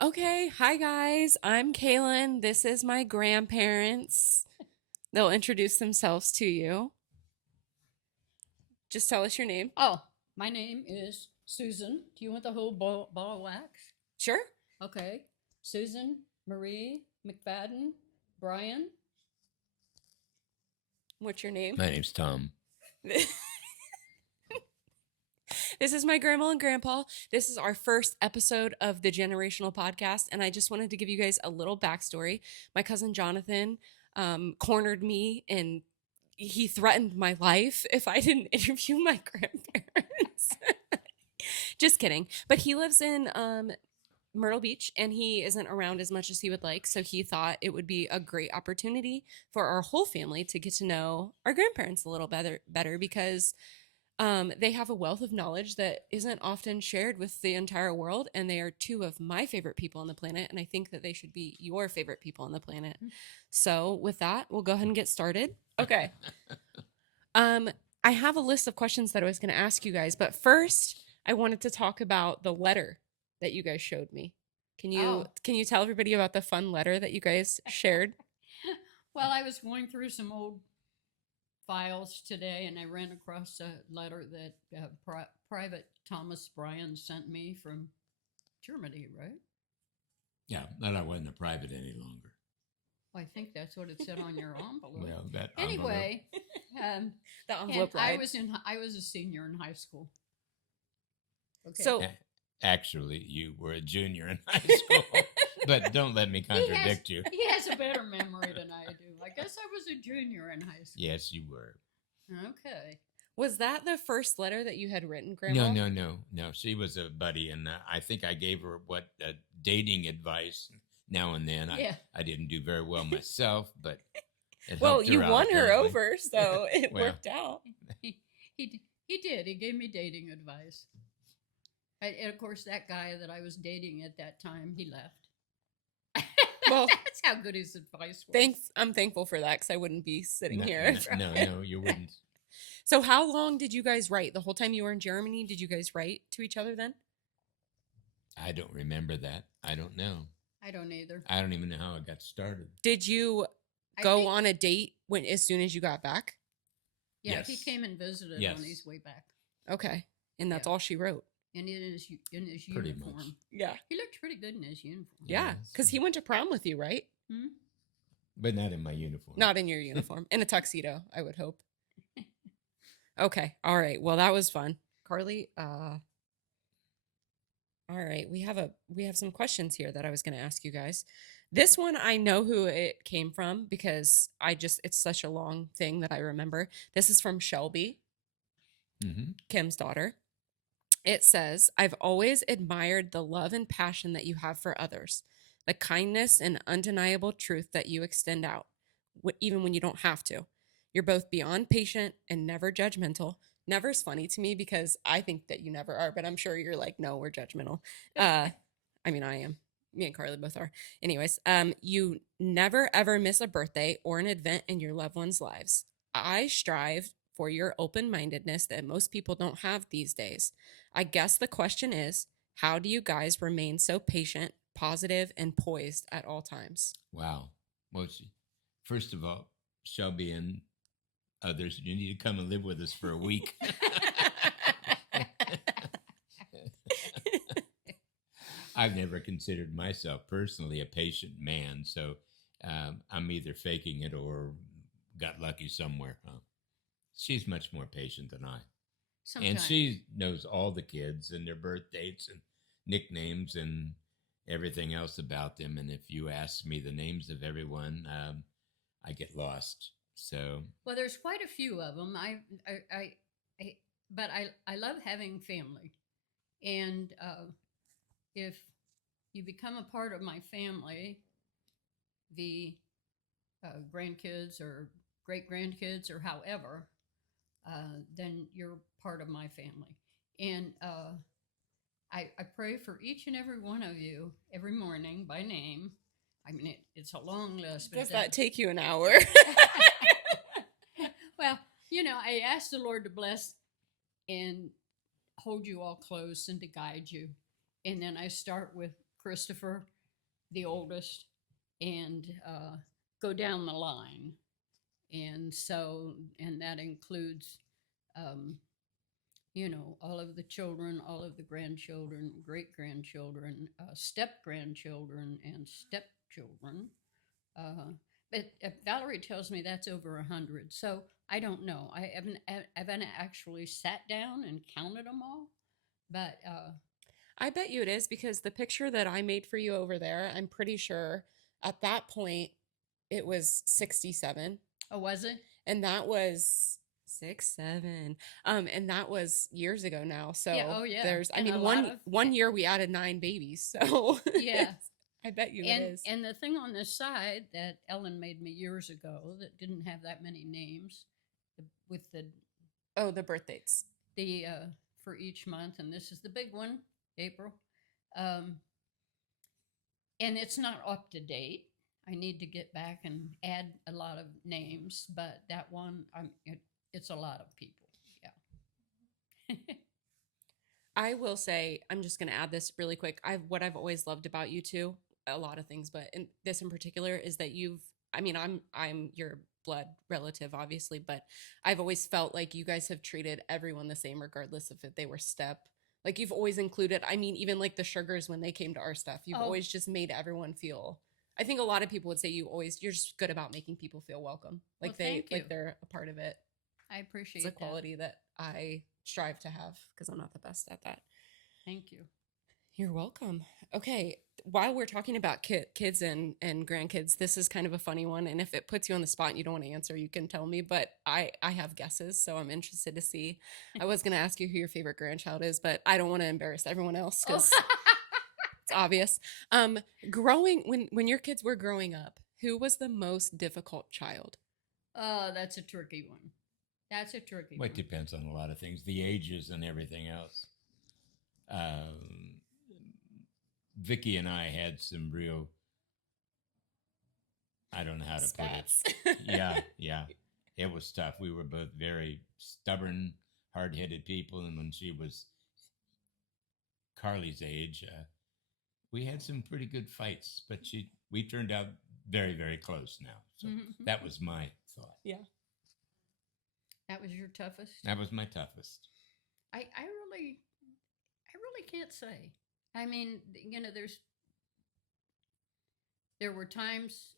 Okay, hi guys. I'm Kaylin. This is my grandparents. They'll introduce themselves to you. Just tell us your name. Oh, my name is Susan. Do you want the whole ball of wax? Sure. Okay. Susan Marie McFadden Brian. What's your name? My name's Tom. This is my grandma and grandpa. This is our first episode of the Generational Podcast, and I just wanted to give you guys a little backstory. My cousin Jonathan cornered me, and he threatened my life if I didn't interview my grandparents. Just kidding. But he lives in Myrtle Beach, and he isn't around as much as he would like. So he thought it would be a great opportunity for our whole family to get to know our grandparents a little better because they have a wealth of knowledge that isn't often shared with the entire world, and they are two of my favorite people on the planet, and I think that they should be your favorite people on the planet. So with that, we'll go ahead and get started. Okay. I have a list of questions that I was going to ask you guys, but first, I wanted to talk about the letter that you guys showed me. Can you tell everybody about the fun letter that you guys shared? Well, I was going through some old files today, and I ran across a letter that Private Thomas Bryan sent me from Germany, right? Yeah, that I wasn't a private any longer. I think that's what it said on your envelope. Well, that Anyway, The envelope I lied. was a senior in high school. Okay. So actually, you were a junior in high school, but don't let me contradict you. He has a better memory than I do. I guess I was a junior in high school. Yes, you were. Okay. was that the first letter that you had written, Grandma? No. She was a buddy, and I think I gave her dating advice now and then. Yeah. I didn't do very well myself, but it Well, helped you out, won her apparently. over, so it Well. worked out. He did. He gave me dating advice. And of course, that guy that I was dating at that time, he left. Well, that's how good his advice was. Thanks. I'm thankful for that because I wouldn't be sitting here. No, you wouldn't. So how long did you guys write? The whole time you were in Germany, did you guys write to each other then? I don't remember that. I don't know. I don't either. I don't even know how it got started. Did you go on a date as soon as you got back? Yeah, Yes. he came and visited Yes. on his way back. Okay. And that's Yeah. all she wrote. And in his Pretty uniform. much. Yeah. He looked pretty good in his uniform. Yeah. Because he went to prom with you, right? Hmm? But not in my uniform. Not in your uniform. In a tuxedo, I would hope. Okay. All right. Well, that was fun. Carly, all right. We have some questions here that I was going to ask you guys. This one, I know who it came from because it's such a long thing that I remember. This is from Shelby, Mm-hmm. Kim's daughter. It says, I've always admired the love and passion that you have for others, the kindness and undeniable truth that you extend out, even when you don't have to. You're both beyond patient and never judgmental. Never's funny to me because I think that you never are, but I'm sure you're like, no, we're judgmental. I mean, I am. Me and Carly both are. Anyways, you never ever miss a birthday or an event in your loved ones' lives. I strive for your open-mindedness that most people don't have these days. I guess the question is, how do you guys remain so patient, positive, and poised at all times? Wow. Well, first of all, Shelby and others, you need to come and live with us for a week. I've never considered myself personally a patient man, so I'm either faking it or got lucky somewhere. She's much more patient than I. Sometimes. And she knows all the kids and their birth dates and nicknames and everything else about them. And if you ask me the names of everyone, I get lost. So Well, there's quite a few of them. But I love having family, and if you become a part of my family, the grandkids or great grandkids or however, then you're part of my family. And I pray for each and every one of you every morning by name. I mean, it's a long list. But Does that take you an hour? Well, I ask the Lord to bless and hold you all close and to guide you. And then I start with Christopher, the oldest, and go down the line. And so, and that includes, all of the children, all of the grandchildren, great grandchildren, step grandchildren, and stepchildren. But Valerie tells me that's over 100. So I don't know. I haven't actually sat down and counted them all, but I bet you it is because the picture that I made for you over there, I'm pretty sure at that point it was 67. oh, was it? And that was 6, 7. And that was years ago now. So Yeah, oh, yeah. there's, I And a mean, lot of- one year we added 9 babies. So Yeah. I bet you and it is. and the thing on this side that Ellen made me years ago that didn't have that many names, with Oh, the birth dates. the for each month, and this is the big one, April, and it's not up to date. I need to get back and add a lot of names, but that one, it's a lot of people. Yeah. I will say, I'm just going to add this really quick. What I've always loved about you two, a lot of things, but this in particular is that I'm your blood relative, obviously, but I've always felt like you guys have treated everyone the same, regardless if they were step. Like you've always included, even like the Sugars when they came to our stuff, you've always just made everyone feel. I think a lot of people would say you're just good about making people feel welcome. Like thank you. they're a part of it. I appreciate It's a quality that I strive to have because I'm not the best at that. Thank you. You're welcome. Okay, while we're talking about kids and grandkids, this is kind of a funny one. And if it puts you on the spot and you don't want to answer, you can tell me. But I have guesses, so I'm interested to see. I was going to ask you who your favorite grandchild is, but I don't want to embarrass everyone else because it's obvious. When your kids were growing up, who was the most difficult child? Oh, that's a tricky one. That's a tricky Well, one. it depends on a lot of things, the ages and everything else. Vicky and I had some real, I don't know how to Spats. put it. Yeah. It was tough. We were both very stubborn, hard-headed people. And when she was Carly's age, we had some pretty good fights, but we turned out very, very close now. So that was my thought. Yeah. That was your toughest? That was my toughest. I really can't say. I mean, there were times,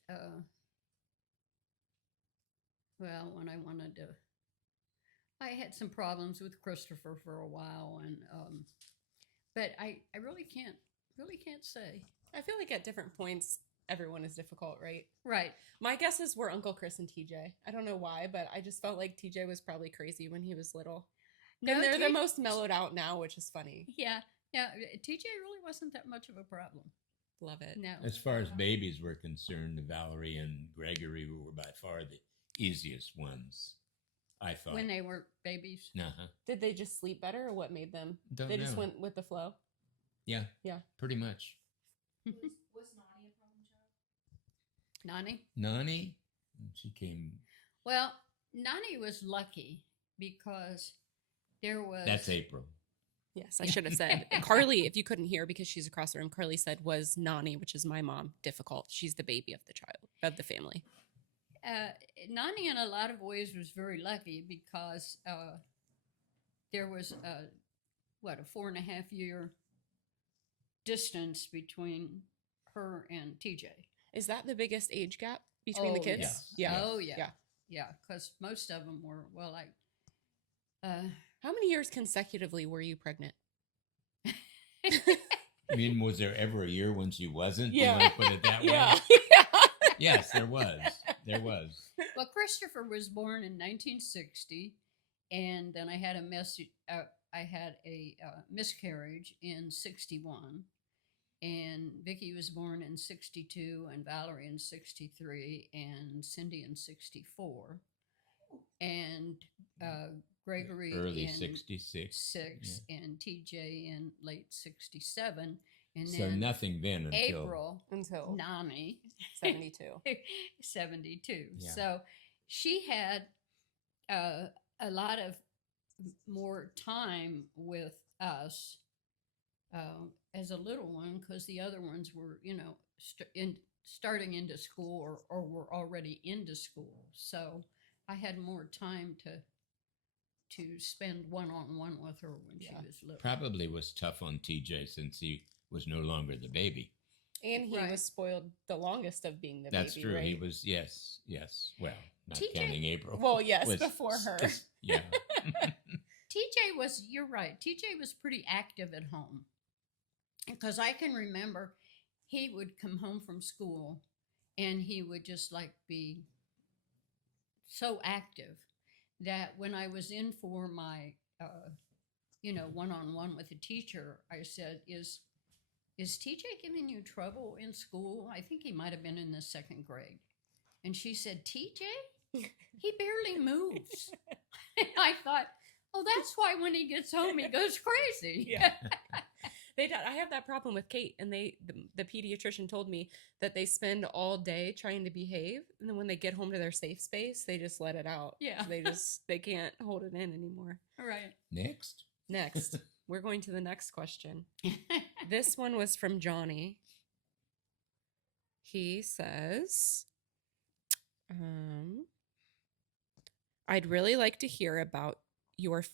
when I had some problems with Christopher for a while, and but I really can't say. I feel like at different points, everyone is difficult, right? Right. My guesses were Uncle Chris and TJ. I don't know why, but I just felt like TJ was probably crazy when he was little. And they're the most mellowed out now, which is funny. Yeah. TJ really wasn't that much of a problem. Love it. No. As far as babies were concerned, Valerie and Gregory were by far the easiest ones, I thought. When they were babies. Uh-huh. Did they just sleep better, or what made them? Don't They just know. went with the flow. Yeah. Yeah. Pretty much. Was Nani a problem child? Nani? Nani, she came. Well, Nani was lucky because there was. That's April. Yes, I should have said. Carly, if you couldn't hear because she's across the room, Carly said, was Nani, which is my mom, difficult. She's the baby of the child, of the family. Nani, in a lot of ways, was very lucky because there was a 4.5-year distance between her and TJ. Is that the biggest age gap between the Oh, kids? yes. Yeah. Oh, yeah. Yeah. Yeah, because most of them were, How many years consecutively were you pregnant? I mean, was there ever a year when she wasn't? Yeah. You want to put it that way? Yeah. Yes, there was. There was. Well, Christopher was born in 1960, and then I had a miscarriage in 61, and Vicky was born in 62, and Valerie in 63, and Cindy in 64, and Gregory Early in 66. and TJ in late 67, and So then nothing then until April Until Nani 72. 72. Yeah. So she had a lot of more time with us as a little one because the other ones were, starting into school or were already into school. So I had more time to spend one-on-one with her when she was little. Probably was tough on TJ since he was no longer the baby. And he Right. was spoiled the longest of being the That's baby. true. Right? He was, yes. Well, not TJ counting April. Well, yes, before her. Yeah. TJ was, you're right, TJ was pretty active at home. Because I can remember he would come home from school and he would just like be so active that when I was in for my, one-on-one with a teacher, I said, is TJ giving you trouble in school? I think he might have been in the second grade. And she said, TJ? He barely moves. And I thought, oh, that's why when he gets home, he goes crazy. Yeah. I have that problem with Kate, and the pediatrician told me that they spend all day trying to behave, and then when they get home to their safe space, they just let it out. Yeah. They can't hold it in anymore. All right. Next. We're going to the next question. This one was from Johnny. He says, I'd really like to hear about your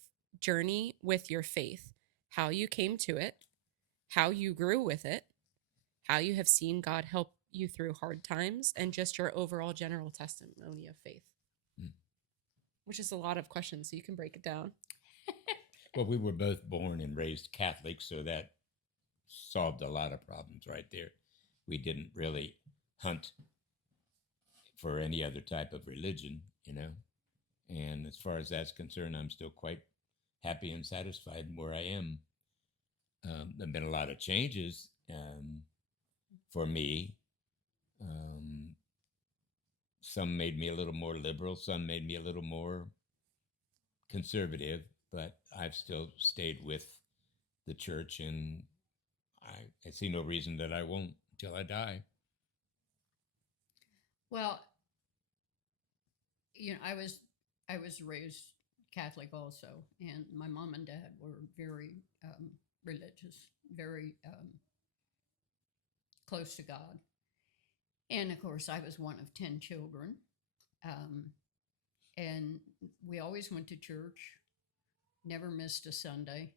journey with your faith, how you came to it, how you grew with it, how you have seen God help you through hard times, and just your overall general testimony of faith. Which is a lot of questions, so you can break it down. Well, we were both born and raised Catholic, so that solved a lot of problems right there. We didn't really hunt for any other type of religion, And as far as that's concerned, I'm still quite happy and satisfied where I am. There have been a lot of changes for me. Some made me a little more liberal, some made me a little more conservative, but I've still stayed with the church, and I see no reason that I won't until I die. Well, I was raised Catholic also, and my mom and dad were very religious, very close to God. And of course, I was one of 10 children. And we always went to church, never missed a Sunday.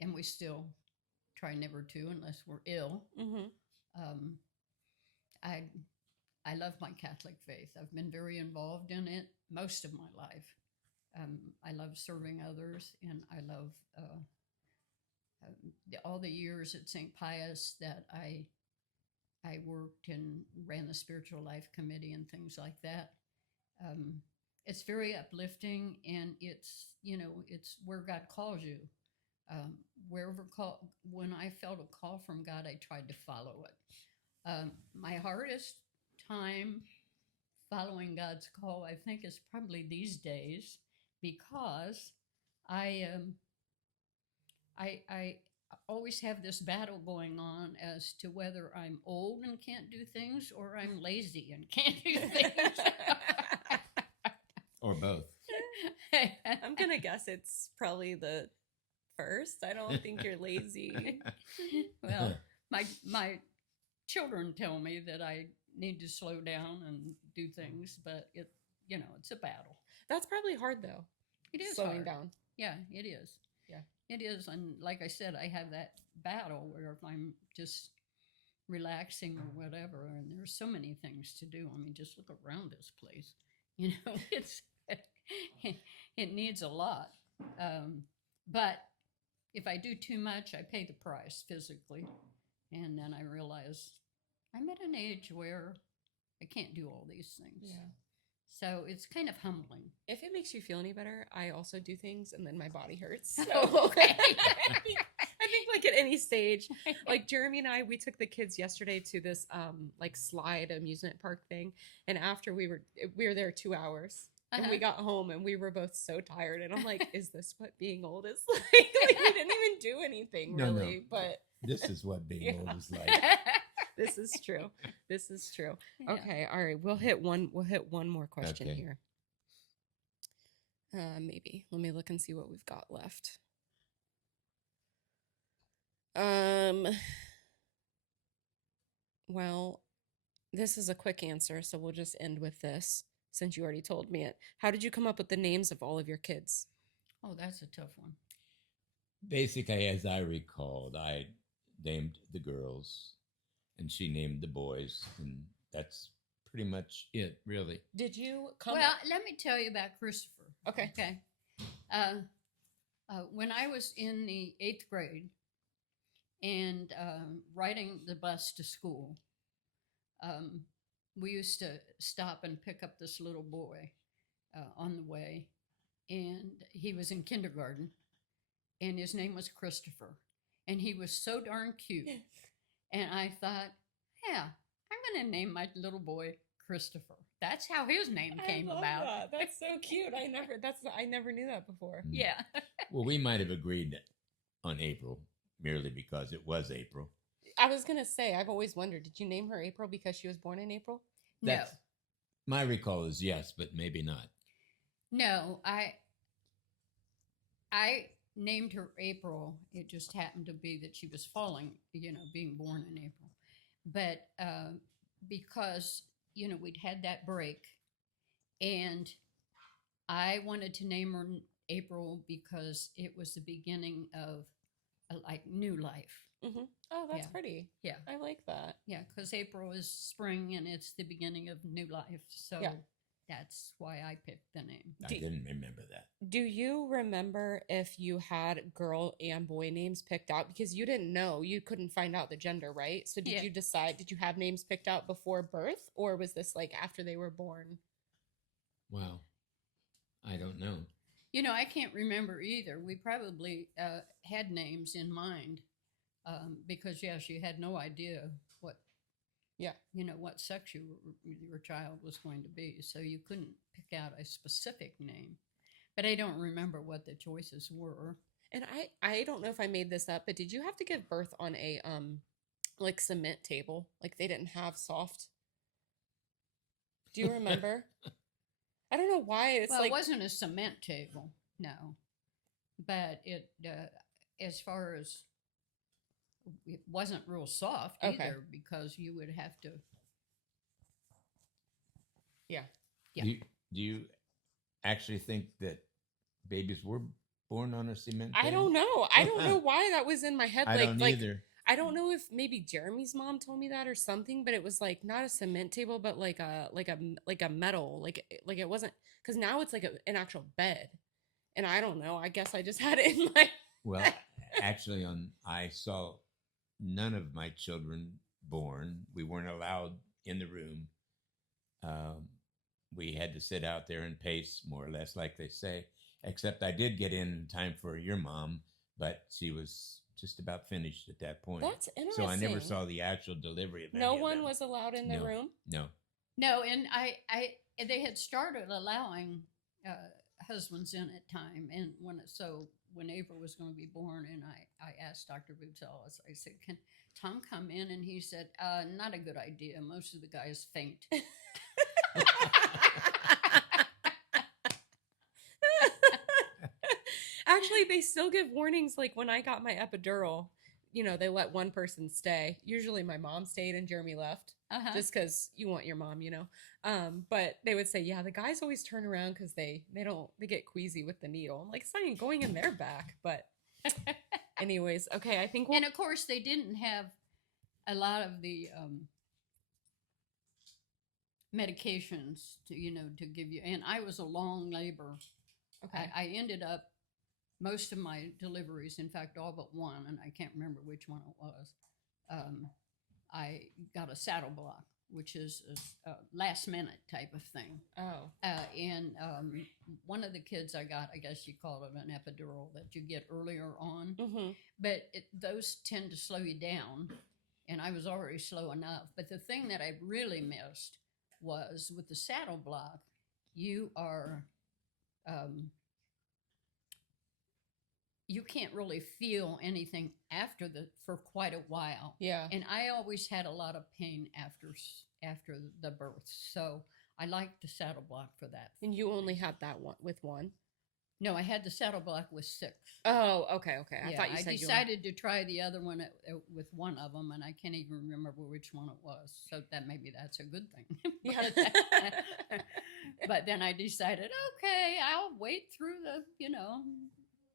And we still try never to unless we're ill. Mm-hmm. I love my Catholic faith. I've been very involved in it most of my life. I love serving others, and I love all the years at St. Pius that I worked and ran the spiritual life committee and things like that. It's very uplifting, and it's where God calls you. When I felt a call from God, I tried to follow it. My hardest time following God's call, I think, is probably these days, because I always have this battle going on as to whether I'm old and can't do things or I'm lazy and can't do things. Or both. I'm going to guess it's probably the first. I don't think you're lazy. Well, my children tell me that I need to slow down and do things, but it's a battle. That's probably hard, though. It is slowing hard. down. Yeah, it is. Yeah. It is. And like I said, I have that battle where if I'm just relaxing or whatever, and there's so many things to do. I mean, just look around this place. It needs a lot. But if I do too much, I pay the price physically. And then I realize I'm at an age where I can't do all these things. Yeah. So it's kind of humbling. If it makes you feel any better, I also do things and then my body hurts. So Okay. I think like at any stage, like Jeremy and I, we took the kids yesterday to this like slide amusement park thing. And after we were there 2 hours. And we got home and we were both so tired. And I'm like, is this what being old is like? Like we didn't even do anything really. No. But this is what being old is like. This is true. This is true. Yeah. Okay. All right. We'll hit one more question here. Maybe. Let me look and see what we've got left. Um. Well, this is a quick answer, so we'll just end with this since you already told me it. How did you come up with the names of all of your kids? Oh, that's a tough one. Basically, as I recalled, I named the girls and she named the boys, and that's pretty much it, really. Did you come? Well, let me tell you about Christopher. Okay. Okay. When I was in the 8th grade and riding the bus to school, um, we used to stop and pick up this little boy on the way, and he was in kindergarten, and his name was Christopher, and he was so darn cute. And I thought, yeah, I'm going to name my little boy Christopher. That's how his name came about. That. That's so cute. I never knew that before. Yeah. Well, we might have agreed on April merely because it was April. I was gonna say, I've always wondered, did you name her April because she was born in April? That's, my recall is yes, but maybe not. No, I named her April. It just happened to be that she was falling, being born in April. But because, we'd had that break, and I wanted to name her April because it was the beginning of a new life. Mm-hmm. Oh, that's Yeah. pretty. Yeah. I like that. Yeah, because April is spring and it's the beginning of new life. So Yeah. that's why I picked the name. I didn't remember that. Do you remember if you had girl and boy names picked out? Because you didn't know, you couldn't find out the gender, right? So Yeah. did you have names picked out before birth, or was this like after they were born? Wow. I don't know. I can't remember either. We probably had names in mind because, yes, you had no idea what, what sex your child was going to be. So you couldn't pick out a specific name. But I don't remember what the choices were. And I don't know if I made this up, but did you have to give birth on a like cement table? Like they didn't have soft. Do you remember? I don't know why it's Well, like it wasn't a cement table, no. But it, as far as, it wasn't real soft Okay. either because you would have to. Yeah. Yeah. Do you actually think that babies were born on a cement table? I don't know. I don't know why that was in my head. I don't either. I don't know if maybe Jeremy's mom told me that or something, but it was like not a cement table, but like a metal, like it wasn't, because now it's like an actual bed, and I don't know. I guess I just had it in my. Well, actually, I saw none of my children born. We weren't allowed in the room. We had to sit out there and pace, more or less, like they say. Except I did get in time for your mom, but she was just about finished at that point. That's interesting. So I never saw the actual delivery of No any of one them. was allowed in the No. room. No. No, and they had started allowing husbands in at time, and when April was going to be born, and I asked Dr. Boutelis, I said, "Can Tom come in?" And he said, "Not a good idea. Most of the guys faint." Actually, they still give warnings. Like when I got my epidural, they let one person stay. Usually my mom stayed and Jeremy left. Uh-huh. Just because you want your mom, but they would say, yeah, the guys always turn around because they get queasy with the needle. I'm like, it's not even going in their back. But anyways, okay, I think and of course they didn't have a lot of the medications to give you, and I was a long labor. okay. I ended up most of my deliveries, in fact all but one, and I can't remember which one it was, I got a saddle block, which is a last minute type of thing. Oh. And one of the kids I got, I guess you call it an epidural that you get earlier on, Mm-hmm. but those tend to slow you down, and I was already slow enough. But the thing that I really missed was with the saddle block, you are, you can't really feel anything for quite a while. Yeah. And I always had a lot of pain after the birth, so I liked the saddle block for that. And you only had that one with one. No, I had the saddle block with 6. Oh, okay. I Yeah, thought you I said decided to try the other one with one of them, and I can't even remember which one it was. So that maybe that's a good thing. Yeah. But then I decided, okay, I'll wait through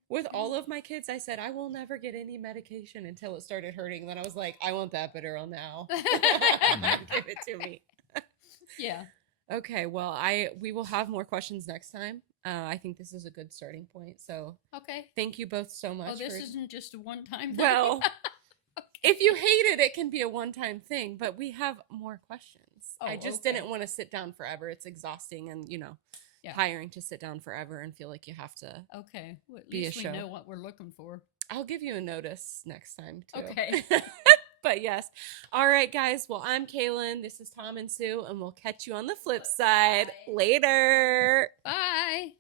With all of my kids, I said I will never get any medication until it started hurting. Then I was like, I want that Epidural now. Give it to me. Yeah. Okay, well, we will have more questions next time. I think this is a good starting point. So Okay. thank you both so much. Oh, this isn't just a one-time thing. Well, if you hate it, it can be a one-time thing, but we have more questions. I just didn't want to sit down forever. It's exhausting and, Yeah. tiring to sit down forever and feel like you have to. Okay. Well, at Be a least we show. know what we're looking for. I'll give you a notice next time, too. Okay. But yes. All right, guys. Well, I'm Kaylin. This is Tom and Sue, and we'll catch you on the flip side. Bye. Later. Bye.